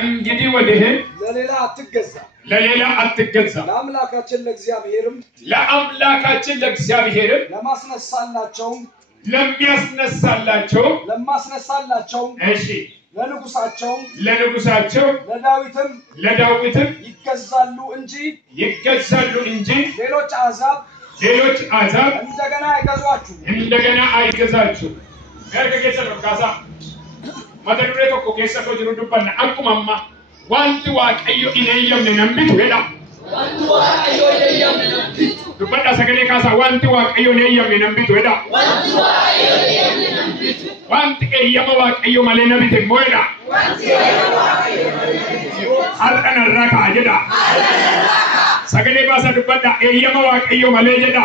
እንግዲህ ወደህ ለሌላ አትገዛ ለአምላካችን ለእግዚአብሔርም ለማስነሳላቸው እሺ ለንጉሳቸው ለዳዊትም ይገዛሉ እንጂ ሌሎች አሕዛብ እንደገና አይገዛችሁ ገርገጌሰን ካሳ ማተዱሬ tokko keessa ko jiru dubbanna akkuma amma wanti waaqayyo ineeyyamne nambitu jedha dubbadha sagalee kaasa wanti waaqayyo ineeyyamne nambitu jedha wanti eeyyama waaqayyo malee nabite immoo jedha har'an irraa ka'a jedha sagalee baasa dubbadha eeyyama waaqayyo malee jedha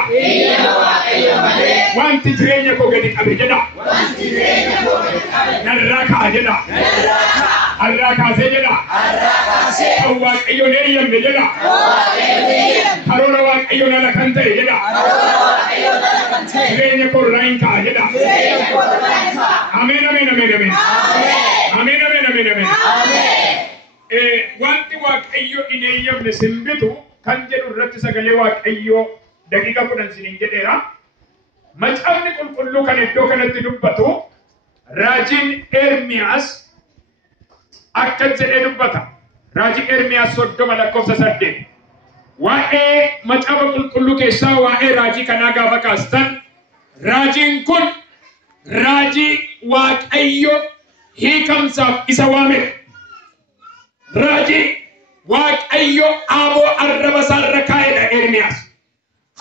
wanti jireenya koo gadi qabe jedha narraa ka'a jedha har'aa kaasee jedha kan waaqayyo eeyyamne jedha karoora waaqayyo nala kan ta'e jedha jireenya koo irraa hin ka'a jedha ameen ameen ameen ameen ameen ameen ameen ameen wanti waaqayyo ineeyyamne simbitu kan jedhu irratti sagalee waaqayyo daqiiqa 10 sinin jedheera macaafni qulqulluu kan iddoo kanatti dubbatu raajiin Ermiyaas akka jedhee dubbata raajiin Ermiyaas 30:8 waa'ee macaafa qulqulluu keessaa waa'ee raajii kanaa gaafa kaastan raajiin kun raajii waaqayyo hiikamsaaf isa waame raajii waaqayyo aboo arraba sarra kaa'edha Ermiyaas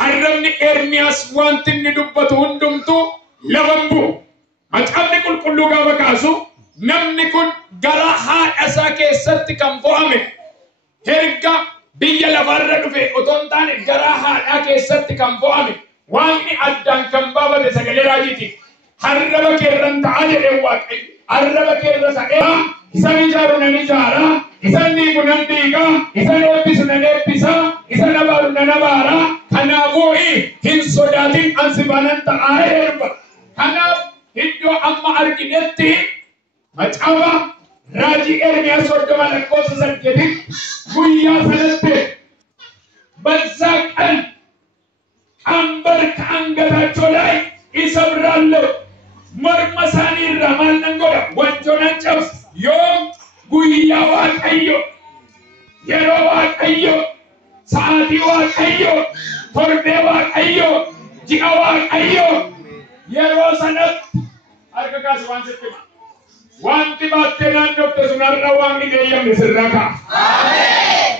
harrabni Ermiyaas wanti inni dubbatu hundumtu labambu macaafni qulqulluu gaafa kaasu namni kun gara haadha isaa keessatti kan fo'ame erga biyya lafarra dhufe otoo hin taane gara haadhaa keessatti kan fo'ame waaqni addaan kan baafate sagalee raajiiti harraba keerran ta'a jedhee waaqayyo harraba keerra ta'ee isan ijaaru nan ijaara isan diigu nan diiga isan eebbisu nan eebbisa isan abaaru nan abaara kanaafuu hin sodaatin ansi banan ta'aa erba kanaaf iddoo amma arginetti macaafa raajii Ermiyaas 30:8 guyyaa sanatti በዛ ቀን ቀንበር ከአንገታቸው ላይ ይሰብራለሁ መርመሳኒ ረማንን ጎዳ ወንጆነን ጨብስ ዮም ጉያ waaqayዮ የሮ waaqayዮ ሰዓቲ waaqayዮ ቶርቤ waaqayዮ ጂአ waaqayዮ የሮ ሰነት አርገጋስ ዋንሰጥማ ዋንቲ ባቴናን ዶክተር ሱናራ ዋንጊ ገየም ስራካ አሜን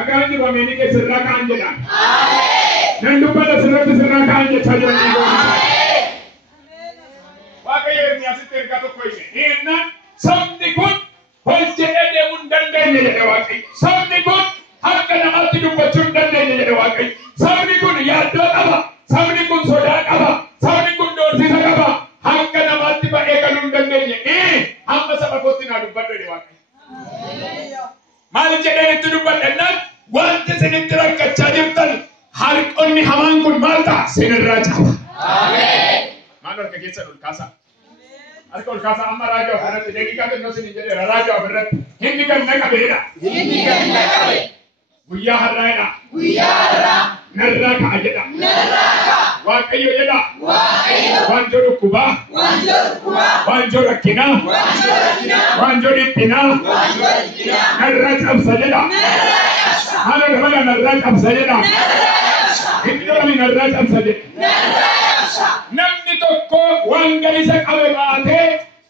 አጋንጂ በሜኒ ከስራካ አንጀላ አሜን ነንዱበለ ስራት ስራካ አንጀ ታጀኒ ጎ አሜን ዋቀየ የሚያስ ተርጋቶ ኮይኔ ይሄና ሰምኒኩን ወልጀደ ደሙን ደንደኝ ለዋቀይ ሰምኒኩን ሀቀና አትዱ በቹን ደንደኝ ለዋቀይ ሰምኒኩን ያደቀባ ሰምኒኩን ሶዳ ቀባ ሰምኒኩን ዶርሲ ተቀባ ሀቀና ማት በኤገሉን ደንደኝ አመሰ በኮቲና ዱበደ ለዋቀይ ማል ጀደን ትዱበደና ወንት ስንትረከቻ ጅርተን harqonni hamaan kun maalta sinirraa caba amen maanor ka keessa ol kaasa harka ol kaasa amma raajaa ofirratti daqiiqaa xinnoo sin jedhe raajaa ofirratti hindi ganna qabeedha guyyaa har'aadha narraa ka'a jedha waaqayyo jedha waanjoo dhukkubaa waanjoo rakkinaa waanjoo dhiphinaa narraa cabsa jedha haala dabala narraa cabsa jedha Iddoo narraa cabsa jedha namni tokko wangalisa qabe baatee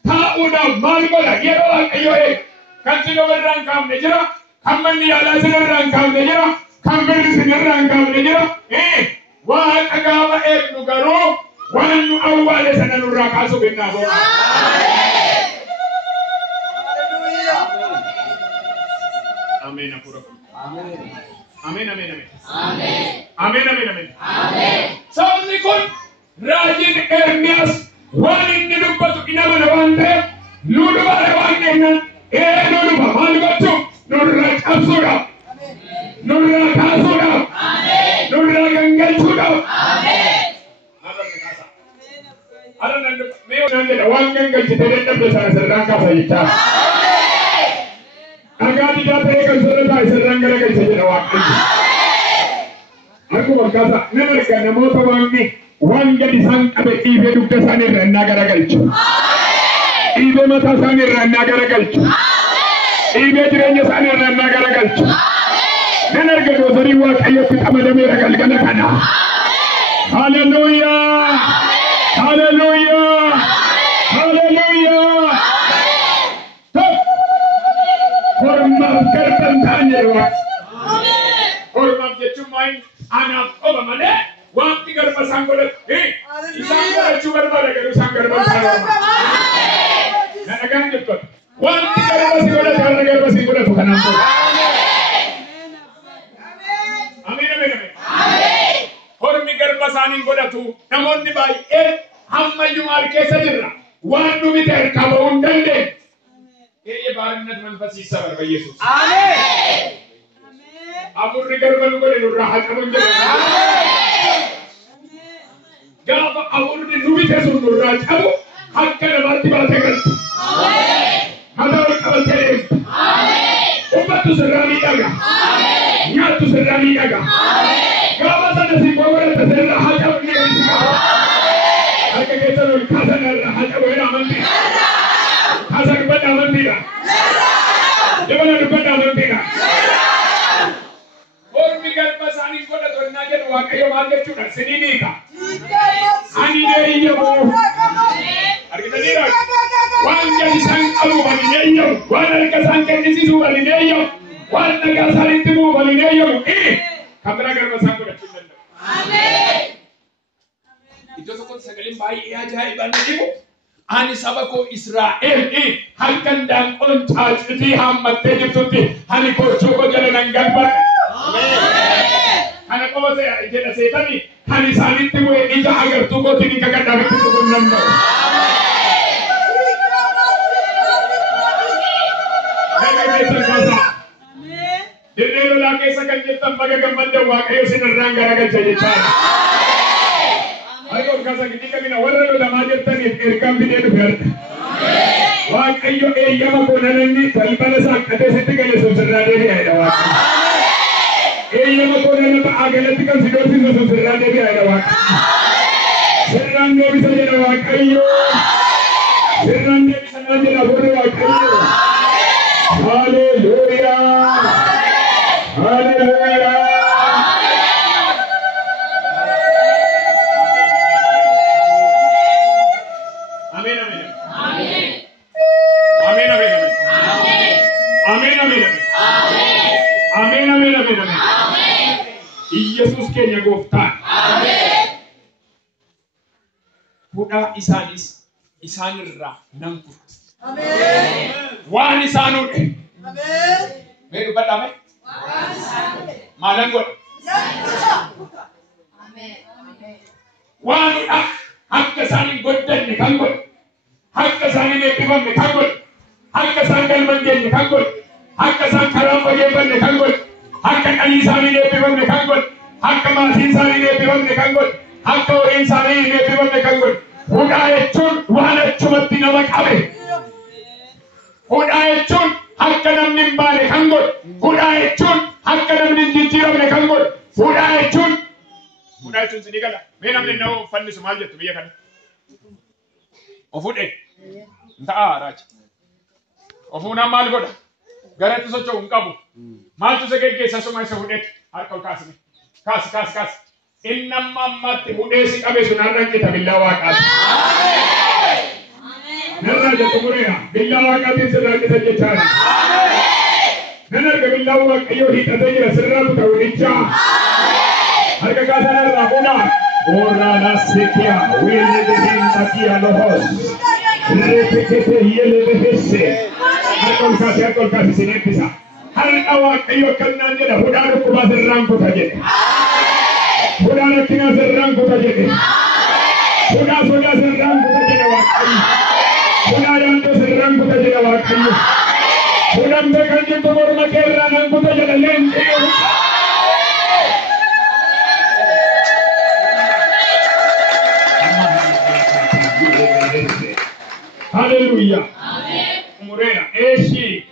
taa'uudhaaf maal godha yeroo waaqayyo eegu kan sinoo irraa hin kaafne jira kan manni yaalaa sinirraa hin kaafne jira kan birri sinirraa hin kaafne jira waaqa gaafa eegnu garuu waan nu awwaale sana nurraa kaasuu kennaa boo ameen hafuura amen amen amen amen amen amen amen amen sabni kun raajin Ermiyaas waan inni dubbatu inamana waan ta'eef nu dubara waan kennan nu duba maal gochuu nurraa cabsuudhaaf nurraa kaasuudhaaf nurraa gangalchuudhaaf waan gangalchite dadhabde sana sirraan kaasa jechaa Agadi jate kan surata isarran garagal sajada waqti. Aku berkata, mereka namota wangi wanga disangkabe ibe dukta sani ranna garagalchu. Ibe mata sani ranna garagalchu. Ibe jirenya sani ranna garagalchu. Mereka dosari waqti pitama demi ragal kana kana. Hallelujah! Hallelujah! Hallelujah! Hormat kerban tanya wak. Hormat jechuun main anak oba mana? Waktu kerba sanggulat, sanggulat cuma berapa kalau sanggulat berapa? Nah, akan jemput. Waktu kerba sanggulat bukan apa. Amin amin amin. Hormi kerba saning goda tu, namun di bayi hamma jumar kesa jirra. Waktu biter kau undang deh. ये बारन्नत मन पर सीसा बर भाई यीशु आमीन अब रिकर बनु को ले राहत अमन जब आमीन क्या अब उन्हें रूबी थे सुन राज अब हक के नवाती बातें कर आमीन हज़ार कबल तेरे आमीन उम्मत तुझे रानी लगा आमीन या तुझे रानी लगा आमीन क्या बता नसीब बोले तुझे राहत अब नहीं हर के कैसे लोग खासा न राहत अब है अमन भी Asal kepada mentira, jangan kepada mentira. Orang mikir pasal ini kau dah tahu najar wakai yang ada cuma seni ni kah? Ani dia ini mau. Hari kita ni dah. Wan jadi sang alu bagi dia ini. Wan ada sang kendisi tu bagi dia ini. Wan ada sang itu bagi dia ini. Kamera kerja sang kau dah cuma. Amin. Itu sokot segalim bayi aja iban ibu. Ani sabako Israel halkan dan on charge di hammat tejuti hani ko choko jalan nggambar amen ana ko se jena setani hani salitti mo ija agar tu ko tini kaga dapat tu ko nando amen dinero la ke sakan jettam baga gamanda wa kayo sinaranga ragal jayita Ayo kasa kita mina warna lo damajer tani erkam bide do fer. Wa ayo yama ko nanandi talbana sa kate sette gale so sirra de bi ayda wa. Yama ko nananda agale tikam sidosi so sirra de bi ayda wa. Sirran de bi sajada wa ayo. Sirran de bi sajada wa ayo. Hallelujah. Hallelujah. Yesus kenya goftaan. Amen. Buddha isanirra nankut. Amen. Wan isanu. Amen. Meru badame. Malangot. Amen. Wan hakka sanin goddan ni kangol. Hakka sanin ne pibam ni kangol. Hakka sangal mangen ni kangol. Hakka san karam bagen ni kangol. Hakka alisani ne pibam ni kangol. Hakka masisani ne pibam ni kangol. Hakka insani ne pibam ni kangol. Huda echun wana chumatti namak abe. Huda echun hakka nam nimbale kangol. Huda echun hakka nam ninjitiram ne kangol. Huda echun sini kala. Menam ne no fanni sumal jettu biya kan. Ofude. Nta raj. Ofuna mal goda. Garatu socho unkabu. Mal tu sege ke sasuma se hudet har kal kasne. Kas. Innamma matti hudesi kabe sunarran kita billawa qat. Amen. Narra jettu murena billawa qat sirra kita jechana. Amen. Nanar ke billawa kayo hi tadira sirra tu tawdicha. Har ka kasana rahuna. Ora nasikia wile de takia lohos. Repete hiele de hesse. Har kol kasi sine pisa. Har awa kayo kannan jeda hudaru ko basirran ko tajede. Huda kina serang ko tajede. Huda serang ko tajede wakai. Huda yang to serang ko tajede wakai. Huda mekan jento borma kerra nang ko tajede lente. Hallelujah. Amen. Murena eshi